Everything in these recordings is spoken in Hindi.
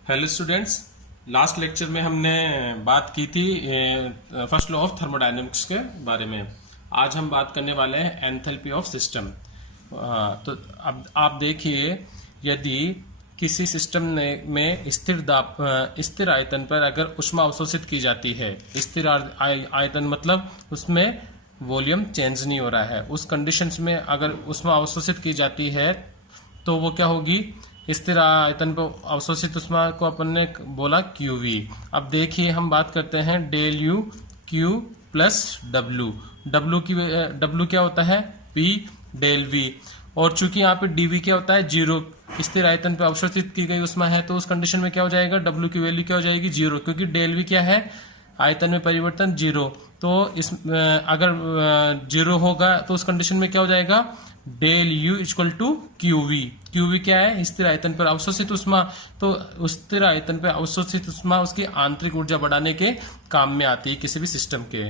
Hello students. लास्ट लेक्चर में हमने बात की थी फर्स्ट लॉ ऑफ थर्मोडायनेमिक्स के बारे में। आज हम बात करने वाले हैं एंथैल्पी ऑफ सिस्टम। तो अब आप देखिए, यदि किसी सिस्टम में स्थिर आयतन पर अगर ऊष्मा अवशोषित की जाती है, स्थिर आयतन मतलब उसमें वॉल्यूम चेंज नहीं हो रहा है, उस कंडीशंस में अगर ऊष्मा अवशोषित की जाती है तो वो क्या होगी? स्थिर आयतन पर अवशोषित ऊष्मा को अपन ने बोला क्यूवी। अब देखिए, हम बात करते हैं del U Q plus W. W क्या होता है? P del V. और चूंकि यहाँ पे डीवी क्या होता है? जीरो। स्थिर आयतन पर अवशोषित की गई ऊष्मा है तो उस कंडीशन में क्या हो जाएगा? डब्ल्यू की वैल्यू क्या हो जाएगी? जीरो, क्योंकि डेल वी क्या है? आयतन में परिवर्तन जीरो। तो इस अगर जीरो होगा तो उस कंडीशन में क्या हो जाएगा? Del U equal to QV. QV क्या है? स्थिर आयतन पर अवशोषित ऊष्मा। तो उस स्थिर आयतन पर अवशोषित ऊष्मा उसकी आंतरिक ऊर्जा बढ़ाने के काम में आती है किसी भी सिस्टम के।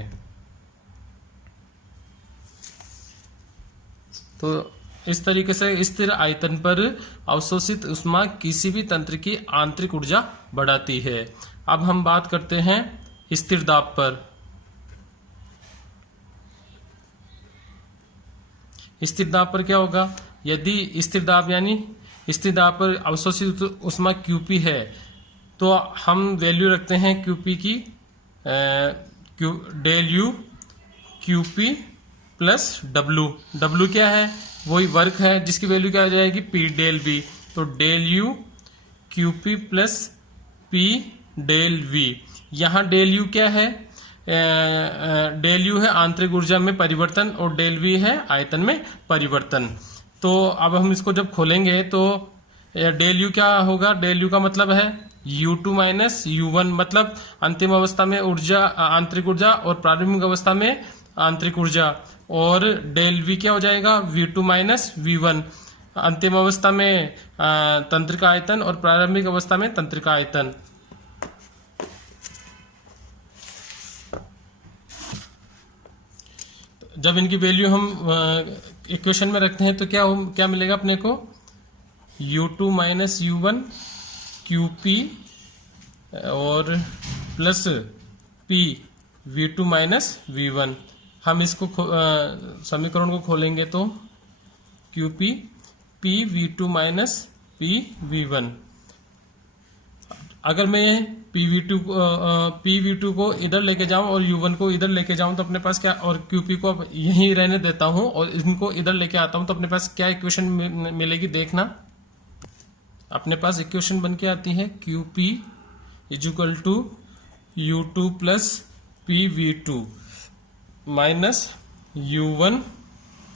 तो इस तरीके से स्थिर आयतन पर अवशोषित ऊष्मा किसी भी तंत्र की आंतरिक ऊर्जा बढ़ाती है। अब हम बात करते हैं स्थिर दाब पर। स्थिर दाब पर क्या होगा? यदि स्थिर दाब यानी स्थिर दाब पर अवशोषित ऊष्मा क्यूपी है तो हम वैल्यू रखते हैं क्यूपी की del U QP plus W. W क्या है? वही वर्क है जिसकी वैल्यू क्या हो जाएगी? P del V. तो del U QP plus P del V. यहाँ डेल यू क्या है? डेल यू है आंतरिक ऊर्जा में परिवर्तन और डेल वी है आयतन में परिवर्तन। तो अब हम इसको जब खोलेंगे तो डेल यू क्या होगा? डेल यू का मतलब है U2 माइनस U1, मतलब अंतिम अवस्था में ऊर्जा आंतरिक ऊर्जा और प्रारंभिक अवस्था में आंतरिक ऊर्जा। और डेल वी क्या हो जाएगा? V2 माइनस V1, अंतिम अवस्था में तंत्रिका आयतन और प्रारंभिक अवस्था में तंत्रिका आयतन। जब इनकी वैल्यू हम इक्वेशन में रखते हैं तो क्या मिलेगा अपने को? U2 माइनस U1 QP और plus P V2 minus V1। हम इसको समीकरण को खोलेंगे तो QP P V2 minus P V1। अगर मैं PV2 को इधर लेके जाऊं और U1 को इधर लेके जाऊं तो अपने पास क्या, और QP को अब यहीं रहने देता हूं और इनको इधर लेके आता हूं तो अपने पास क्या इक्वेशन मिलेगी? देखना, अपने पास इक्वेशन बन के आती है QP is equal to U2 plus PV2 minus U1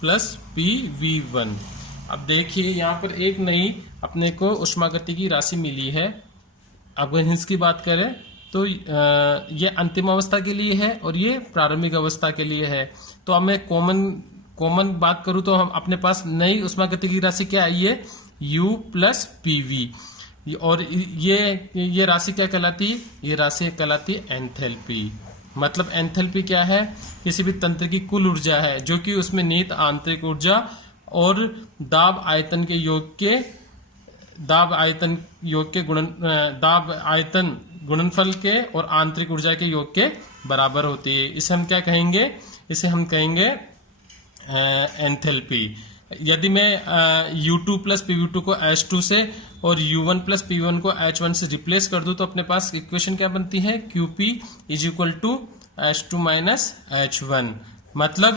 plus PV1। अब देखिए, यहाँ पर एक नई अपने को ऊष्मागति की राशि मिली है। अब इसकी बात करें तो ये अंतिम अवस्था के लिए है और ये प्रारंभिक अवस्था के लिए है। तो अब मैं कॉमन बात करूं तो हम अपने पास नई ऊष्मागति की राशि क्या आई है? U plus PV। और ये राशि क्या कहलाती है? ये राशि कहलाती है एंथैल्पी। मतलब एंथैल्पी क्या है? किसी भी तंत्र की कुल ऊर्जा है जो कि उसमें निहित आंतरिक ऊर्जा और दाब आयतन गुणनफल के और आंतरिक ऊर्जा के योग के बराबर होती है। इसे हम क्या कहेंगे? इसे हम कहेंगे एंथैल्पी। यदि मैं U2 प्लस PV2 को H2 से और U1 प्लस PV1 को H1 से रिप्लेस कर दूं तो अपने पास इक्वेशन क्या बनती है? QP is equal to H2 minus H1। मतलब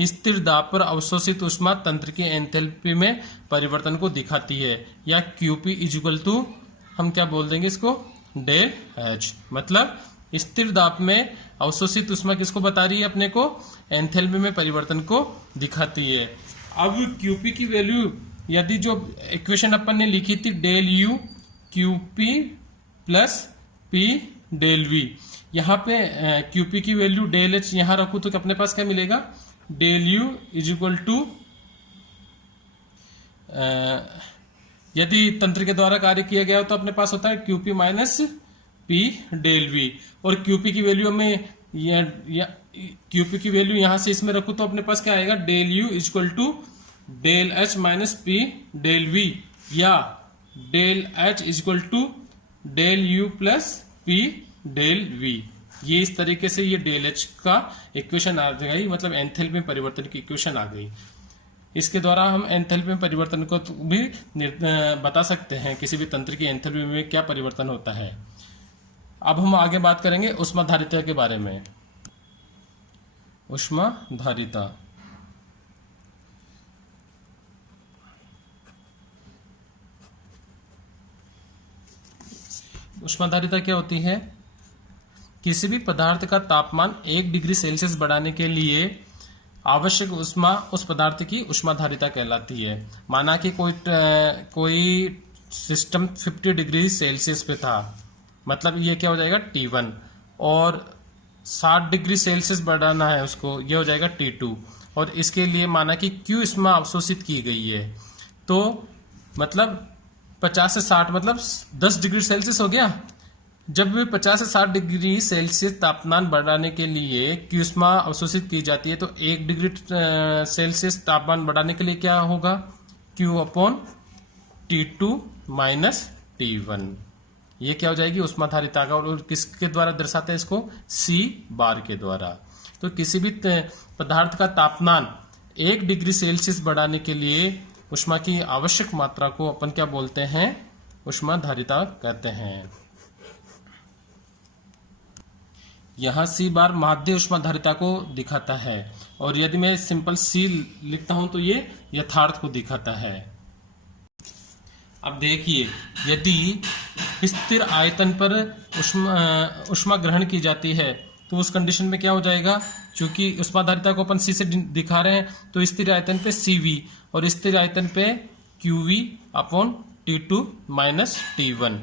स्थिर दाब पर अवशोषित ऊष्मा तंत्र की एंथैल्पी में परिवर्तन को दिखाती है। या QP इज इक्वल टू, हम क्या बोल देंगे इसको? Del H। मतलब स्थिर दाब में अवशोषित ऊष्मा किसको बता रही है? अपने को एंथैल्पी में परिवर्तन को दिखाती है। अब QP की वैल्यू, यदि जो इक्वेशन अपन ने लिखी थी del U QP plus P del V, यहाँ पे QP की वैल्यू डेल H यहाँ रखूं तो अपने पास क्या मिलेगा? Del U is equal to, यदि तंत्र के द्वारा कार्य किया गया हो तो अपने पास होता है QP minus P del V। और QP की वैल्यू हमें QP की वैल्यू यहां से इसमें रखूं तो अपने पास क्या आएगा? Del U is equal to del H minus P del V, या del H is equal to del U plus P del V. ये इस तरीके से ये डेल एच का इक्वेशन आ गई, मतलब एंथैल्पी में परिवर्तन की इक्वेशन आ गई। इसके द्वारा हम एंथैल्पी में परिवर्तन को भी बता सकते हैं, किसी भी तंत्र की एंथैल्पी में क्या परिवर्तन होता है। अब हम आगे बात करेंगे ऊष्माधारिता के बारे में। ऊष्माधारिता, ऊष्माधारिता क्या होती है? किसी भी पदार्थ का तापमान 1 डिग्री सेल्सियस बढ़ाने के लिए आवश्यक ऊष्मा उस पदार्थ की ऊष्माधारिता कहलाती है। माना कि कोई सिस्टम 50 डिग्री सेल्सियस पे था, मतलब ये क्या हो जाएगा T1, और 60 डिग्री सेल्सियस बढ़ाना है उसको, ये हो जाएगा T2। और इसके लिए माना कि Q ऊष्मा अवशोषित की गई है, तो मतलब 50 से 60 मतलब 10 डिग्री सेल्सियस हो गया। जब भी 50 से 60 डिग्री सेल्सियस तापमान बढ़ाने के लिए Q ऊष्मा अवशोषित की जाती है, तो 1 डिग्री सेल्सियस तापमान बढ़ाने के लिए क्या होगा? Q upon T2 minus T1। ये क्या हो जाएगी? ऊष्माधारिता का। और किसके द्वारा दर्शाते हैं इसको? C बार के द्वारा। तो किसी भी पदार्थ का तापमान 1 डिग्री सेल्सियस बढ़ाने के लिए ऊष्मा की आवश्यक मात्रा को अपन क्या बोलते हैं? ऊष्माधारिता कहते हैं। यहाँ C बार माध्य ऊष्माधारिता को दिखाता है, और यदि मैं सिंपल C लिखता हूं तो ये यथार्थ को दिखाता है। अब देखिए, यदि स्थिर आयतन पर ऊष्मा ग्रहण की जाती है तो उस कंडीशन में क्या हो जाएगा? क्योंकि ऊष्माधारिता को अपन C से दिखा रहे हैं, तो स्थिर आयतन पे CV और स्थिर आयतन पे QV upon T2 minus T1।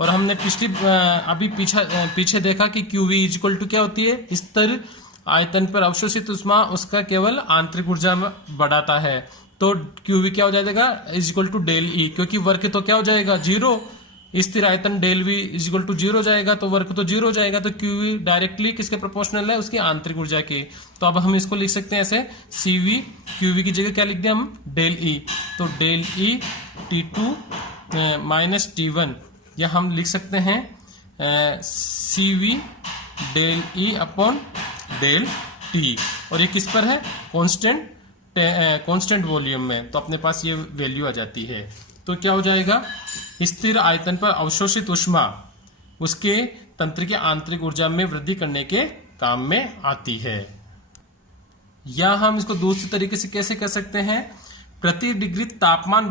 और हमने अभी पीछे देखा कि QV इक्वल टू क्या होती है? स्थिर आयतन पर अवशोषित ऊष्मा उसका केवल आंतरिक ऊर्जा में बढ़ाता है, तो QV क्या हो जाएगा? इक्वल टू डेल E, क्योंकि वर्क तो क्या हो जाएगा? 0। स्थिर आयतन डेल V इक्वल टू 0 जाएगा, तो वर्क तो 0 जाएगा, तो QV डायरेक्टली किसके प्रोपोर्शनल है? उसकी आंतरिक ऊर्जा के। तो अब हम इसको लिख सकते हैं ऐसे, CV QV की जगह क्या लिख दिया हम? Del E। तो del E T2 minus T1, या हम लिख सकते हैं CV del E upon del T। और ये किस पर है? कांस्टेंट वॉल्यूम में, तो अपने पास ये वैल्यू आ जाती है। तो क्या हो जाएगा? स्थिर आयतन पर अवशोषित ऊष्मा उसके तंत्र की आंतरिक ऊर्जा में वृद्धि करने के काम में आती है। या हम इसको दूसरे तरीके से कैसे कह सकते हैं? प्रति डिग्री तापमान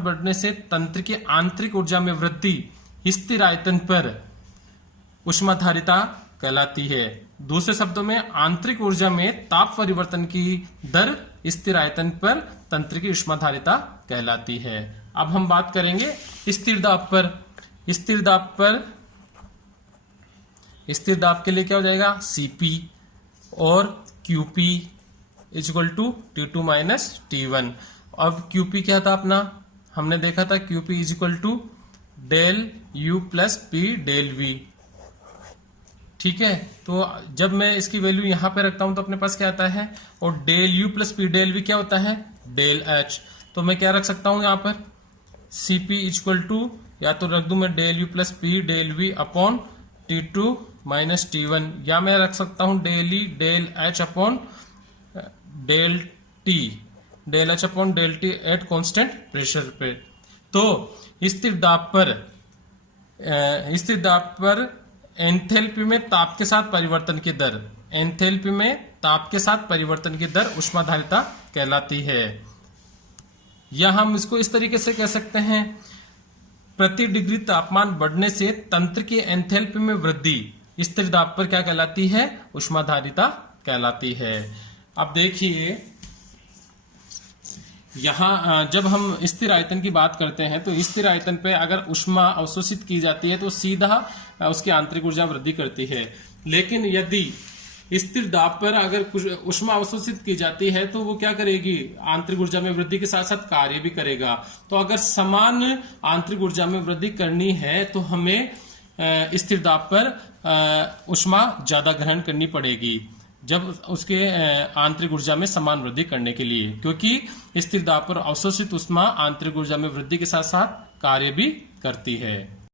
बढ़ने से तंत्र की आंतरिक ऊर्जा में वृद्धि स्थिर आयतन पर ऊष्माधारिता कहलाती है। दूसरे शब्दों में, आंतरिक ऊर्जा में ताप परिवर्तन की दर स्थिर आयतन पर तंत्र की ऊष्माधारिता कहलाती है। अब हम बात करेंगे स्थिर दाब पर। स्थिर दाब के लिए क्या हो जाएगा? CP और QP equal to T2 minus T1। अब QP क्या था अपना? हमने देखा था QP equal to del U plus P del V। ठीक है, तो जब मैं इसकी वैल्यू यहां पे रखता हूं तो अपने पास क्या आता है? और del U plus P del V क्या होता है? Del H। तो मैं क्या रख सकता हूं यहां पर? CP इक्वल टू, या तो रख दूं मैं del U plus P del V upon T2 minus T1, या मैं रख सकता हूं del E del H upon del T, del H upon del T at constant pressure पे। तो स्थिर दाब पर एंथैल्पी में ताप के साथ परिवर्तन की दर ऊष्माधारिता कहलाती है। या हम इसको इस तरीके से कह सकते हैं, प्रति डिग्री तापमान बढ़ने से तंत्र की एंथैल्पी में वृद्धि स्थिर दाब पर क्या कहलाती है? ऊष्माधारिता कहलाती है। अब देखिए, यहाँ जब हम स्थिर आयतन की बात करते हैं तो स्थिर आयतन पे अगर ऊष्मा अवशोषित की जाती है तो सीधा उसकी आंतरिक ऊर्जा वृद्धि करती है। लेकिन यदि स्थिर दाब पर अगर कुछ ऊष्मा अवशोषित की जाती है तो वो क्या करेगी? आंतरिक ऊर्जा में वृद्धि के साथ साथ कार्य भी करेगा। तो अगर समान आंतरिक ऊर्जा में वृद्धि करनी है तो हमें स्थिर दाब पर ऊष्मा ज्यादा ग्रहण करनी पड़ेगी, जब उसके आंतरिक ऊर्जा में समान वृद्धि करने के लिए, क्योंकि स्थिर दाब पर अवशोषित ऊष्मा आंतरिक ऊर्जा में वृद्धि के साथ साथ कार्य भी करती है।